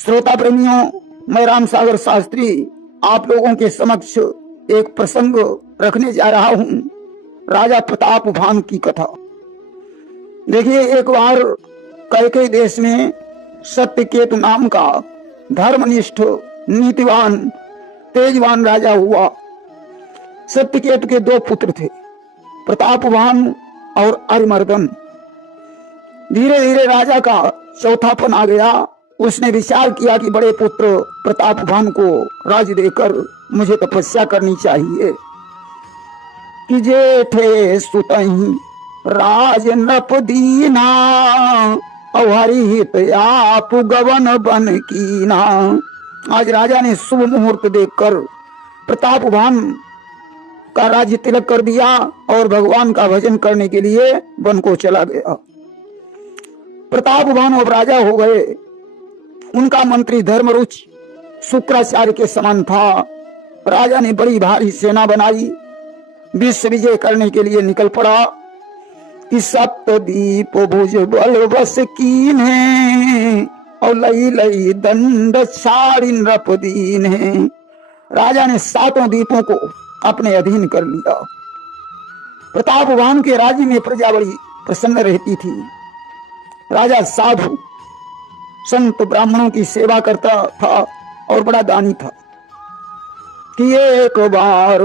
श्रोता प्रेमियों, मैं राम सागर शास्त्री आप लोगों के समक्ष एक प्रसंग रखने जा रहा हूं, राजा प्रताप भानु की कथा। देखिए, एक बार कैकेयी देश में सत्यकेतु नाम का धर्मनिष्ठ, नीतिवान, तेजवान राजा हुआ। सत्यकेतु के दो पुत्र थे, प्रताप भानु और अरिमर्दन। धीरे धीरे राजा का चौथापन आ गया। उसने विचार किया कि बड़े पुत्र प्रताप भानु को राज्य देकर मुझे तपस्या करनी चाहिए। कि जेठे सुतहि राज नृप दीना, हरि हित आप गवन बन कीना। आज राजा ने शुभ मुहूर्त देखकर प्रताप भानु का राज्य तिलक कर दिया और भगवान का भजन करने के लिए वन को चला गया। प्रताप भानु अब राजा हो गए। उनका मंत्री धर्मरुच शुक्राचार्य के समान था। राजा ने बड़ी भारी सेना बनाई, विश्व विजय करने के लिए निकल पड़ा। कि सप्तदीप भुज बल बस कीन्हे, और लई लई दंड छाड़ी नृप दीन्हे। राजा ने सातों द्वीपों को अपने अधीन कर लिया। प्रताप भानु के राज्य में प्रजा बड़ी प्रसन्न रहती थी। राजा साधु संत ब्राह्मणों की सेवा करता था और बड़ा दानी था। कि एक बार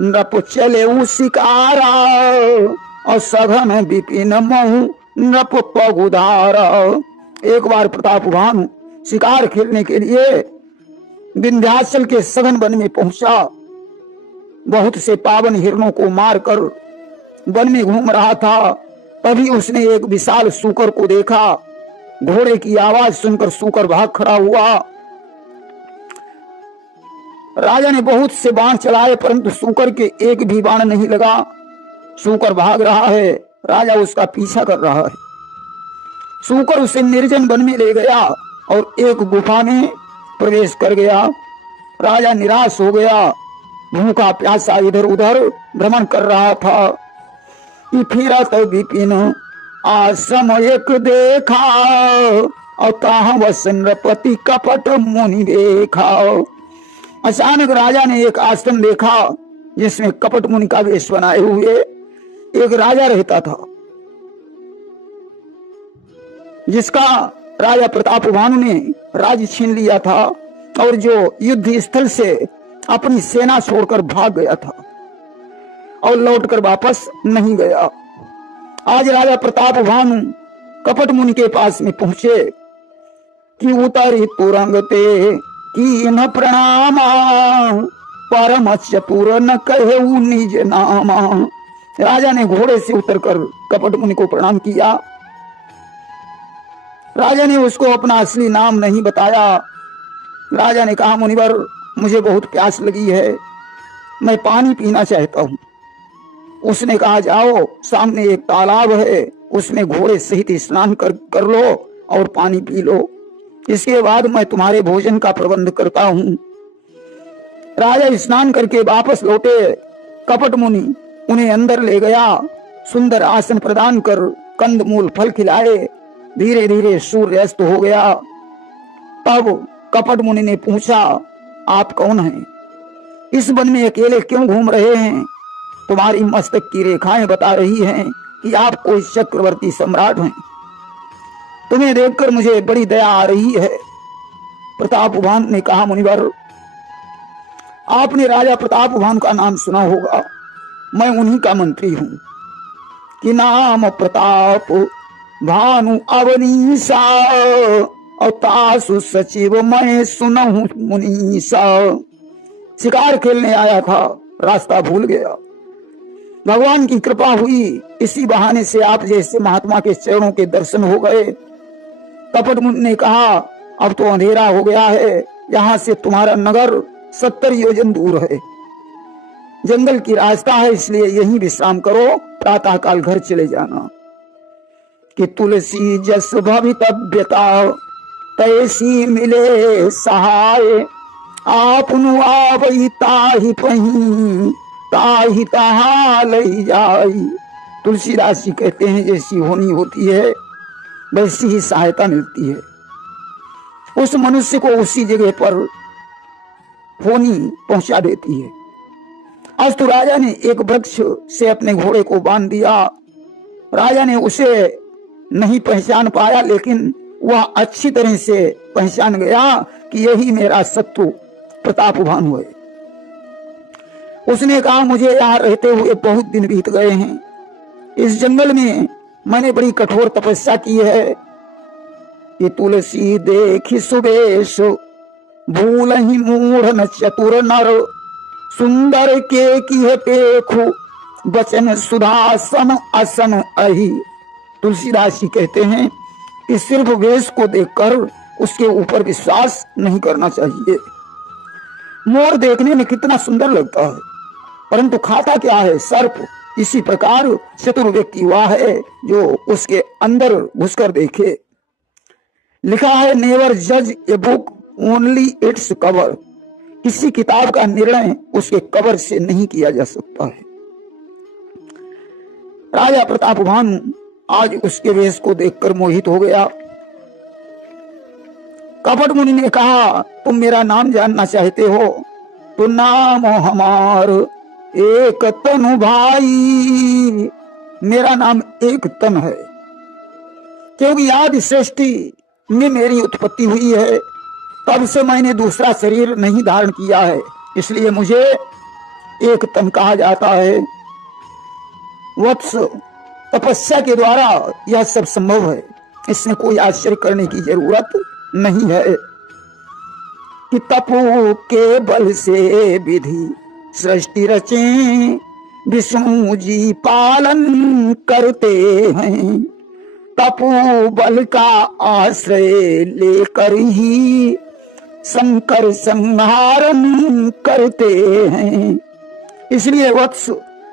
नृप चले शिकारा, और सघन विपिन महु नृप पगुधारा। एक बार प्रताप भानु शिकार खेलने के लिए विंध्याचल के सघन वन में पहुंचा। बहुत से पावन हिरणों को मारकर वन में घूम रहा था। तभी उसने एक विशाल सूकर को देखा। घोड़े की आवाज सुनकर सूकर भाग खड़ा हुआ। राजा ने बहुत से बाण चलाए, परंतु सूकर के एक भी बाण नहीं लगा। सूकर भाग रहा है, राजा उसका पीछा कर रहा है। सूकर उसे निर्जन वन में ले गया और एक गुफा में प्रवेश कर गया। राजा निराश हो गया, भूखा प्यासा इधर उधर भ्रमण कर रहा था। कि फिरत विपिन आश्रम एक देखा, और ताह वस नृपति कपट मुनि देखा। अचानक राजा ने एक आश्रम देखा जिसमें कपट मुनि का वेश बनाए हुए एक राजा रहता था, जिसका राजा प्रताप भानु ने राज्य छीन लिया था और जो युद्ध स्थल से अपनी सेना छोड़कर भाग गया था और लौटकर वापस नहीं गया। आज राजा प्रताप भानु कपट मुनि के पास में पहुंचे। कि उतरी तुरंग ते कीन प्रणामा, परम चतुर न कहे निज नामा। राजा ने घोड़े से उतरकर कपट मुनि को प्रणाम किया। राजा ने उसको अपना असली नाम नहीं बताया। राजा ने कहा, मुनिवर, मुझे बहुत प्यास लगी है, मैं पानी पीना चाहता हूं। उसने कहा, जाओ, सामने एक तालाब है, उसमें घोड़े सहित स्नान कर लो और पानी पी लो। इसके बाद मैं तुम्हारे भोजन का प्रबंध करता हूं। राजा स्नान करके वापस लौटे। कपट मुनि उन्हें अंदर ले गया, सुंदर आसन प्रदान कर कंद मूल फल खिलाए। धीरे धीरे सूर्य अस्त हो गया। तब कपट मुनि ने पूछा, आप कौन हैं? इस वन में अकेले क्यों घूम रहे हैं? तुम्हारी मस्तक की रेखाएं बता रही हैं कि आप कोई चक्रवर्ती सम्राट हैं। तुम्हें देखकर मुझे बड़ी दया आ रही है। प्रताप भानु ने कहा, मुनिवर, आपने राजा प्रताप भानु का नाम सुना होगा, मैं उन्हीं का मंत्री हूं। कि नाम प्रताप भानु अवनीसा, और तासु सचिव मैं सुनहु मुनीसा। शिकार खेलने आया था, रास्ता भूल गया। भगवान की कृपा हुई, इसी बहाने से आप जैसे महात्मा के चरणों के दर्शन हो गए। कपट मुनि ने कहा, अब तो अंधेरा हो गया है, यहाँ से तुम्हारा नगर 70 योजन दूर है। जंगल की रास्ता है, इसलिए यहीं विश्राम करो, प्रातः काल घर चले जाना। कि तुलसी जस भवितव्यता, तैसी मिले सहाय। आप आवई ताहि पही, ताहि तहा लई जाई। तुलसीदास जी कहते हैं, जैसी होनी होती है वैसी ही सहायता मिलती है। उस मनुष्य को उसी जगह पर होनी पहुंचा देती है। आज तो राजा ने एक वृक्ष से अपने घोड़े को बांध दिया। राजा ने उसे नहीं पहचान पाया, लेकिन वह अच्छी तरह से पहचान गया कि यही मेरा शत्रु प्रतापभानु है। उसने कहा, मुझे यहाँ रहते हुए बहुत दिन बीत गए हैं। इस जंगल में मैंने बड़ी कठोर तपस्या की है। ये तुलसी देखी सुबेश, भूल ही मूढ़ न चतुर नर, सुंदर के की है पेखु, बचन सुधासन असन अहि। तुलसीदास जी कहते हैं कि सिर्फ वेश को देखकर उसके ऊपर विश्वास नहीं करना चाहिए। मोर देखने में कितना सुंदर लगता है, परंतु खाता क्या है? सर्प। इसी प्रकार चतुर व्यक्ति वह है जो उसके अंदर घुसकर देखे। लिखा है, नेवर जज a book only its cover. किसी किताब का निर्णय उसके कवर से नहीं किया जा सकता है। राजा प्रतापभानु आज उसके वेश को देखकर मोहित हो गया। कपट मुनि ने कहा, तुम मेरा नाम जानना चाहते हो तो नाम हमार एक तनु भाई। मेरा नाम एक तन है, क्योंकि आदि सृष्टि में मेरी उत्पत्ति हुई है, तब से मैंने दूसरा शरीर नहीं धारण किया है, इसलिए मुझे एक तन कहा जाता है। वत्स, तपस्या के द्वारा यह सब संभव है, इसमें कोई आश्चर्य करने की जरूरत नहीं है कि तपो के बल से विधि सृष्टि रचे, विष्णु जी पालन करते हैं। तपो बल का आश्रय लेकर ही शंकर संहारण करते हैं। इसलिए वत्स,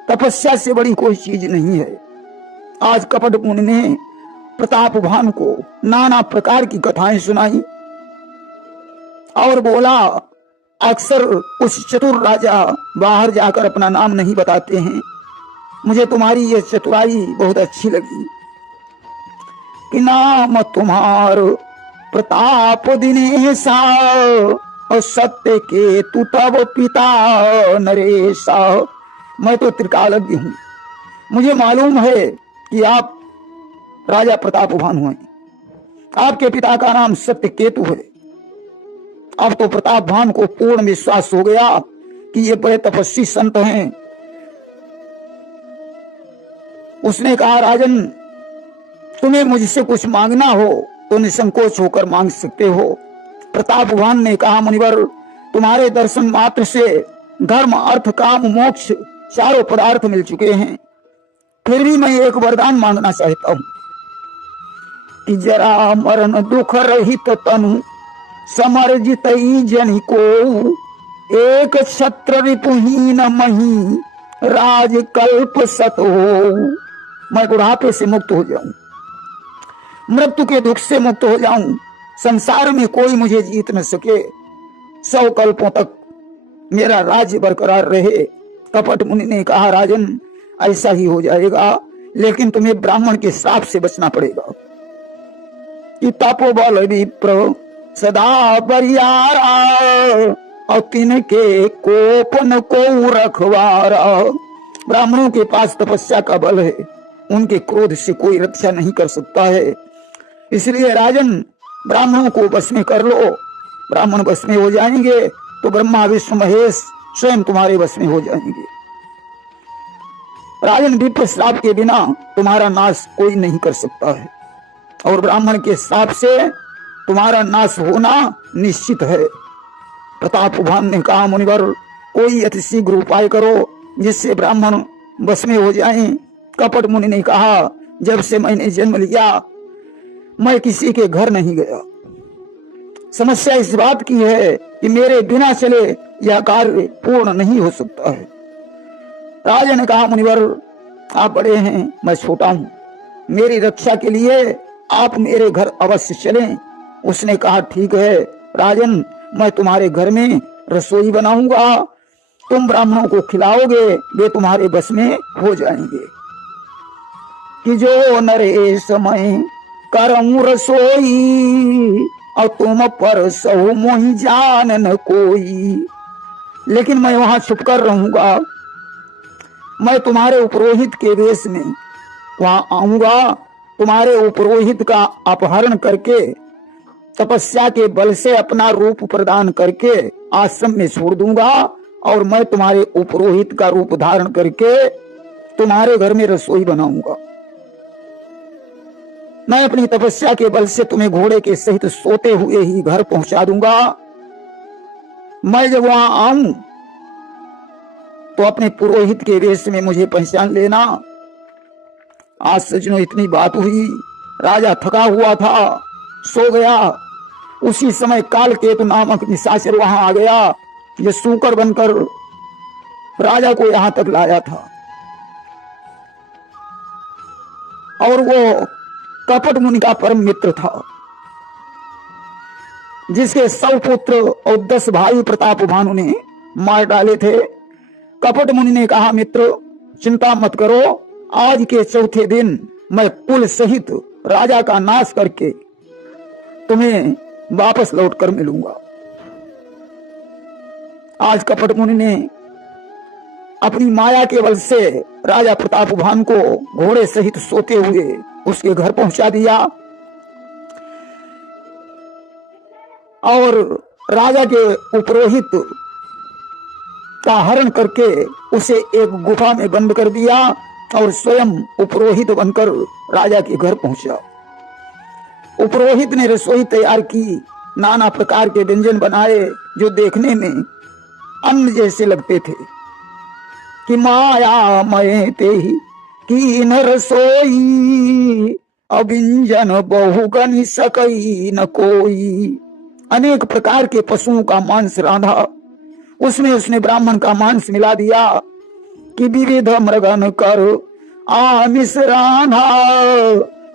तपस्या से बड़ी कोई चीज नहीं है। आज कपट मुनि ने प्रतापभानु को नाना प्रकार की कथाएं सुनाई और बोला, अक्सर उस चतुर राजा बाहर जाकर अपना नाम नहीं बताते हैं। मुझे तुम्हारी ये चतुराई बहुत अच्छी लगी कि नाम तुम्हार प्रताप दिनेशा, और सत्य के तू तब पिता नरेशा। मैं तो त्रिकालज्ञ हूं, मुझे मालूम है कि आप राजा प्रतापभानु हैं। आपके पिता का नाम सत्य केतु है। अब तो प्रतापभानु को पूर्ण विश्वास हो गया कि ये बड़े तपस्वी संत हैं। उसने कहा, राजन, तुम्हें मुझसे कुछ मांगना हो तो निसंकोच होकर मांग सकते हो। प्रतापभानु ने कहा, मुनिवर, तुम्हारे दर्शन मात्र से धर्म अर्थ काम मोक्ष चारों पदार्थ मिल चुके हैं, फिर भी मैं एक वरदान मांगना चाहता हूं कि जरा मरण दुख रहित तनु समर्जित जन को, एक छत्र रिपुहीन मही राजकल्प सत हो। मैं बुढ़ापे से मुक्त हो जाऊं, मृत्यु के दुख से मुक्त हो जाऊं, संसार में कोई मुझे जीत न सके, 100 कल्पों तक मेरा राज्य बरकरार रहे। कपट मुनि ने कहा, राजन, ऐसा ही हो जाएगा, लेकिन तुम्हें ब्राह्मण के श्राप से बचना पड़ेगा कि तपोबल विप्र सदा बरियारा, और तिनके कोपन को रखवारा। ब्राह्मणों के पास तपस्या का बल है, उनके क्रोध से कोई रक्षा नहीं कर सकता है। इसलिए राजन, ब्राह्मणों को बस में कर लो। ब्राह्मण बस में हो जाएंगे तो ब्रह्मा विष्णु महेश स्वयं तुम्हारे बस में हो जाएंगे। राजन, विप्र श्राप के बिना तुम्हारा नाश कोई नहीं कर सकता है, और ब्राह्मण के श्राप से तुम्हारा नाश होना निश्चित है। प्रतापभानु ने कहा, मुनिवर, कोई अति शीघ्र उपाय करो जिससे ब्राह्मण बस में हो जाएं। कपट मुनि ने कहा, जब से मैंने जन्म लिया मैं किसी के घर नहीं गया। समस्या इस बात की है कि मेरे बिना चले यह कार्य पूर्ण नहीं हो सकता है। राजा ने कहा, मुनिवर, आप बड़े हैं, मैं छोटा हूं, मेरी रक्षा के लिए आप मेरे घर अवश्य चलें। उसने कहा, ठीक है राजन, मैं तुम्हारे घर में रसोई बनाऊंगा, तुम ब्राह्मणों को खिलाओगे, वे तुम्हारे बस में हो जाएंगे। कि जो नरेश मैं करऊं रसोई, और तुम पर सहु मोहि जान न कोई। लेकिन मैं वहां छुप कर रहूंगा, मैं तुम्हारे उपरोहित के वेश में वहां आऊंगा, तुम्हारे उपरोहित का अपहरण करके तपस्या के बल से अपना रूप प्रदान करके आश्रम में छोड़ दूंगा, और मैं तुम्हारे उपरोहित का रूप धारण करके तुम्हारे घर में रसोई बनाऊंगा। मैं अपनी तपस्या के बल से तुम्हें घोड़े के सहित सोते हुए ही घर पहुंचा दूंगा। मैं जब वहां आऊं तो अपने पुरोहित के वेश में मुझे पहचान लेना। आज सजनों इतनी बात हुई, राजा थका हुआ था, सो गया। उसी समय कालकेतु नामक निशाचर वहां आ गया, जो सूकर बनकर राजा को यहां तक लाया था। और वो कपट मुनि का परम मित्र था, जिसके 100 पुत्र और 10 भाई प्रताप भानु ने मार डाले थे। कपट मुनि ने कहा, मित्र चिंता मत करो, आज के चौथे दिन मैं कुल सहित राजा का नाश करके तुम्हें वापस लौट कर मिलूंगा। आज कपट मुनि ने अपनी माया के बल से राजा प्रताप भानु को घोड़े सहित सोते हुए उसके घर पहुंचा दिया, और राजा के उपरोहित का हरण करके उसे एक गुफा में बंद कर दिया, और स्वयं उपरोहित बनकर राजा के घर पहुंचा। उपरोहित ने रसोई तैयार की, नाना प्रकार के व्यंजन बनाए जो देखने में अन्न जैसे लगते थे। कि माया मय ते ही की न रसोई, अविंजन बहुगन सकई न कोई। अनेक प्रकार के पशुओं का मांस रांधा, उसमें उसने ब्राह्मण का मांस मिला दिया। कि विविध मृगन कर आमिष रांधा,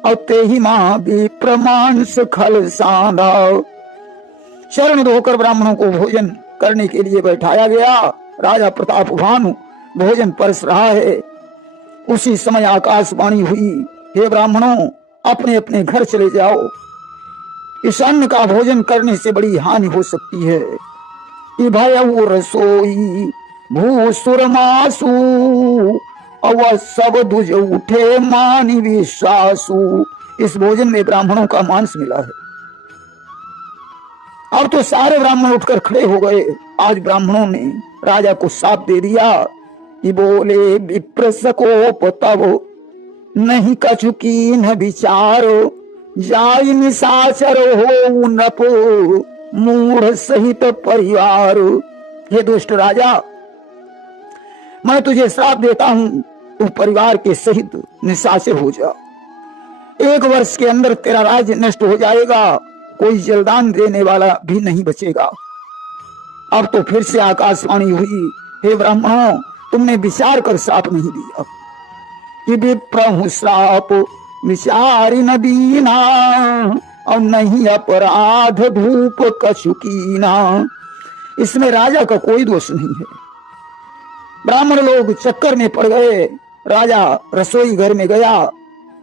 और ते ही मां भी प्रमांस खल सांधा। शरण धोकर ब्राह्मणों को भोजन करने के लिए बैठाया गया। राजा प्रताप भानु भोजन परस रहा है। उसी समय आकाशवाणी हुई, हे ब्राह्मणों, अपने अपने घर चले जाओ, इस अन्न का भोजन करने से बड़ी हानि हो सकती है। कि भयउ रसोई भूसुर मासु, अव सब दुज उठे मानि विश्वासु। इस भोजन में ब्राह्मणों का मांस मिला है। अब तो सारे ब्राह्मण उठकर खड़े हो गए। आज ब्राह्मणों ने राजा को शाप दे दिया कि बोले, विप्र सकोप तब नहीं कछुकी न विचार, जाई निशाचर हो नप मूढ़ सहित परिवार। हे दुष्ट राजा, मैं तुझे श्राप देता हूं, तू परिवार के सहित निशाचर हो जा। 1 वर्ष के अंदर तेरा राज्य नष्ट हो जाएगा, कोई जलदान देने वाला भी नहीं बचेगा। अब तो फिर से आकाशवाणी हुई, हे ब्राह्मणों, तुमने विचार कर श्राप नहीं दिया। कि विप्रहु श्राप विचारी न दीना, और नहीं अपराध धूप कछुकीना। इसमें राजा का कोई दोष नहीं है। ब्राह्मण लोग चक्कर में पड़ गए। राजा रसोई घर में गया,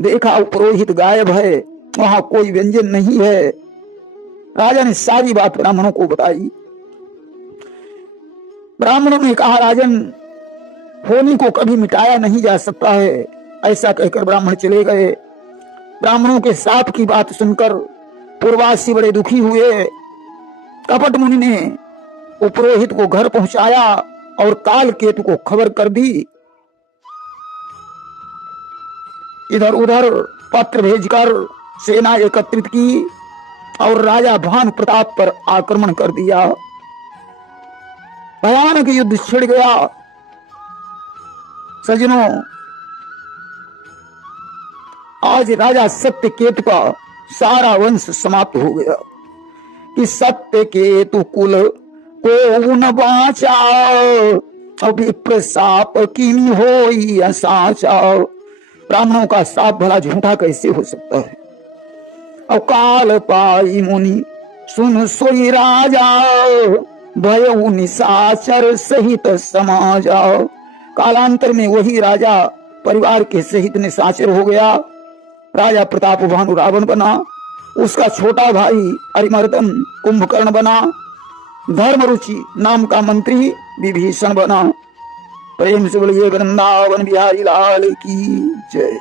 देखा पुरोहित गायब है, वहां कोई व्यंजन नहीं है। राजा ने सारी बात ब्राह्मणों को बताई। ब्राह्मणों ने कहा, राजन, होनी को कभी मिटाया नहीं जा सकता है। ऐसा कहकर ब्राह्मण चले गए। ब्राह्मणों के साप की बात सुनकर पूर्वासी बड़े दुखी हुए। कपट मुनि ने उपरोहित को घर पहुंचाया और कालकेतु को खबर कर दी। इधर उधर पत्र भेजकर सेना एकत्रित की और राजा भानु प्रताप पर आक्रमण कर दिया। भयानक युद्ध छिड़ गया। सज्जनों, आज राजा सत्यकेतु का सारा वंश समाप्त हो गया। कि सत्यकेतु कुल को न बाचा, अभी प्रसाप किमी होई असाचा। ब्राह्मणों का साप भला झूठा कैसे हो सकता है। अकाल पाई मुनि सुन सोई राजा, भयउ निशाचर सहित समाजा। कालांतर में वही राजा परिवार के सहित निशाचर हो गया। राजा प्रताप भानु रावण बना। उसका छोटा भाई अरिमर्दन कुंभकर्ण बना, धर्मरुचि नाम का मंत्री विभीषण बना। प्रेम से बोलिए वृंदावन बिहारी लाल की जय।